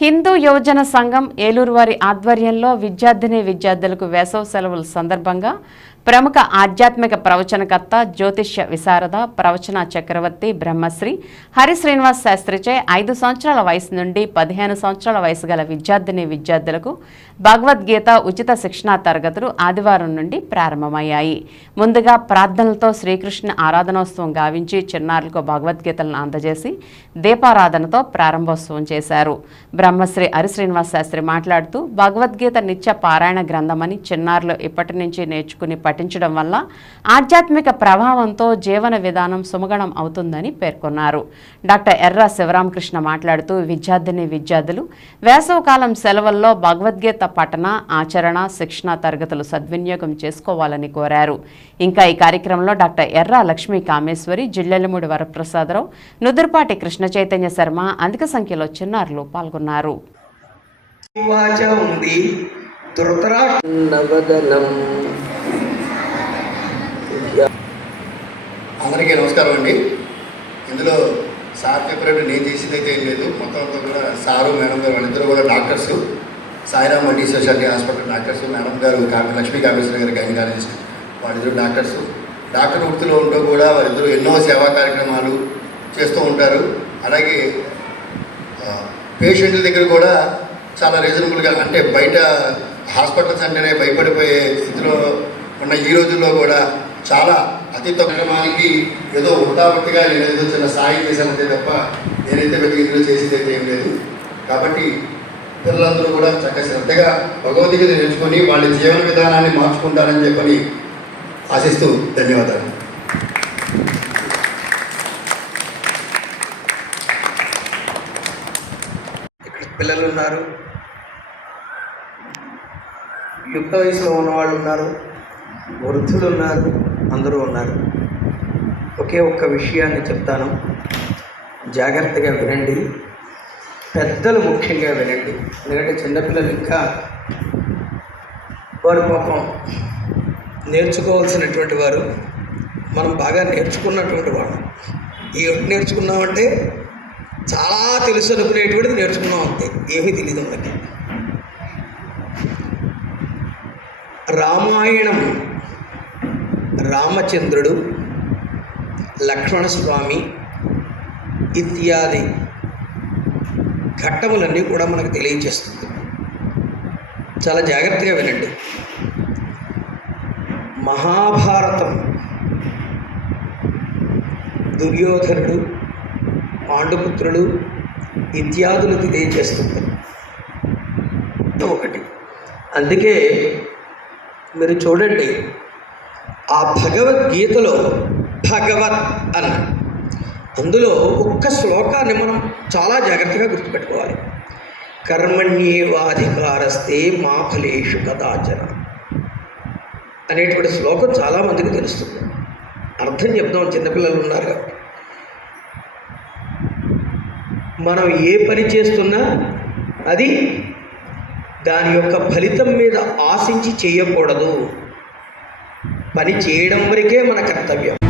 హిందూ యువజన సంఘం ఏలూరు వారి ఆధ్వర్యంలో విద్యార్థిని విద్యార్థులకు వేసవ సెలవుల సందర్భంగా ప్రముఖ ఆధ్యాత్మిక ప్రవచనకర్త జ్యోతిష్య విశారద ప్రవచన చక్రవర్తి బ్రహ్మశ్రీ హరి శ్రీనివాస్ శాస్త్రిచే ఐదు సంవత్సరాల వయసు నుండి పదిహేను సంవత్సరాల వయసు గల విద్యార్థిని విద్యార్థులకు భగవద్గీత ఉచిత శిక్షణా తరగతులు ఆదివారం నుండి ప్రారంభమయ్యాయి. ముందుగా ప్రార్థనలతో శ్రీకృష్ణ ఆరాధనోత్సవం గావించి చిన్నారులకు భగవద్గీతలను అందజేసి దీపారాధనతో ప్రారంభోత్సవం చేశారు. బ్రహ్మశ్రీ హరి శ్రీనివాస్ శాస్త్రి మాట్లాడుతూ భగవద్గీత నిత్య పారాయణ గ్రంథమని చిన్నారులు ఇప్పటి నుంచి నేర్చుకుని పఠించడం వల్ల ఆధ్యాత్మిక ప్రభావంతో జీవన విధానం సుమగణం అవుతుందని పేర్కొన్నారు. డాక్టర్ ఎర్ర శివరామకృష్ణ మాట్లాడుతూ విద్యార్థిని విద్యార్థులు వేసవకాలం సెలవుల్లో భగవద్గీత పఠన ఆచరణ శిక్షణ తరగతులు సద్వినియోగం చేసుకోవాలని కోరారు. ఇంకా ఈ కార్యక్రమంలో డాక్టర్ ఎర్ర లక్ష్మీ కామేశ్వరి జిల్లెలమూడి వరప్రసాదరావు నుదురుపాటి కృష్ణ చైతన్య శర్మ అధిక సంఖ్యలో చిన్నారులు పాల్గొన్నారు. అందరికీ నమస్కారం అండి. ఇందులో సార్ చెప్పినట్టు నేను చేసింది అయితే ఏం లేదు. మొత్తం అంతా కూడా సారు మేడం గారు వాళ్ళిద్దరూ కూడా doctors. Sairam multi speciality hospital doctors madam గారు కా- లక్ష్మీ కామేశ్వర గారు గైనకాలజిస్ట్ వాళ్ళిద్దరు డాక్టర్స్. డాక్టర్ వృత్తిలో ఉంటూ కూడా వాళ్ళిద్దరూ ఎన్నో సేవా కార్యక్రమాలు చేస్తూ ఉంటారు. అలాగే పేషెంట్ల దగ్గర కూడా చాలా రీజనబుల్గా అంటే బయట హాస్పిటల్స్ అంటేనే భయపడిపోయే స్థితిలో ఉన్న ఈ రోజుల్లో కూడా చాలా అతి తక్కువకి ఏదో ఉటాపట్టిగా నేను ఏదో చిన్న సాయం చేశానంతే తప్ప నేనైతే పెద్ద ఇందులో చేసేది అయితే ఏం లేదు. కాబట్టి పిల్లలందరూ కూడా చక్కగా శ్రద్ధగా భగవద్గీత నేర్చుకొని వాళ్ళ జీవన విధానాన్ని మార్చుకుంటారని చెప్పని ఆశిస్తూ ధన్యవాదాలు. ఇక్కడ పిల్లలు ఉన్నారు యుక్త వయసులో ఉన్నవాళ్ళు ఉన్నారు. వృద్ధులు ఉన్నారు. అందరూ ఉన్నారు. ఒకే ఒక్క విషయాన్ని చెప్తాను. జాగ్రత్తగా వినండి. పెద్దలు ముఖ్యంగా వినండి. ఎందుకంటే చిన్నపిల్లలు ఇంకా వారు పాపం నేర్చుకోవాల్సినటువంటి వారు మనం బాగా నేర్చుకున్నటువంటి వాడు ఏమిటి నేర్చుకున్నామంటే చాలా తెలుసు అనుకునేటువంటిది నేర్చుకున్నాం అంతే. ఏమీ తెలియదు మనకి రామాయణం రామచంద్రుడు లక్ష్మణస్వామి ఇత్యాది ఘట్టములన్నీ కూడా మనకు తెలియజేస్తుంది చాలా జాగ్రత్తగా వినండి. మహాభారతం దుర్యోధనుడు పాండుపుత్రుడు ఇత్యాదులు తెలియజేస్తుంది ఒకటి. అందుకే మీరు చూడండి ఆ భగవద్గీతలో భగవత్ అన్న. అందులో ఒక్క శ్లోకాన్ని మనం చాలా జాగ్రత్తగా గుర్తుపెట్టుకోవాలి. కర్మణ్యేవాధికారస్తే మా ఫలేషు కదాచన. అనేటువంటి శ్లోకం చాలామందికి తెలుస్తుంది. అర్థం చెప్దాం చిన్నపిల్లలు ఉన్నారు కాబట్టి. మనం ఏ పని చేస్తున్నా అది దాని యొక్క ఫలితం మీద ఆశించి చేయకూడదు. పని చేయడం వరకే మన కర్తవ్యం.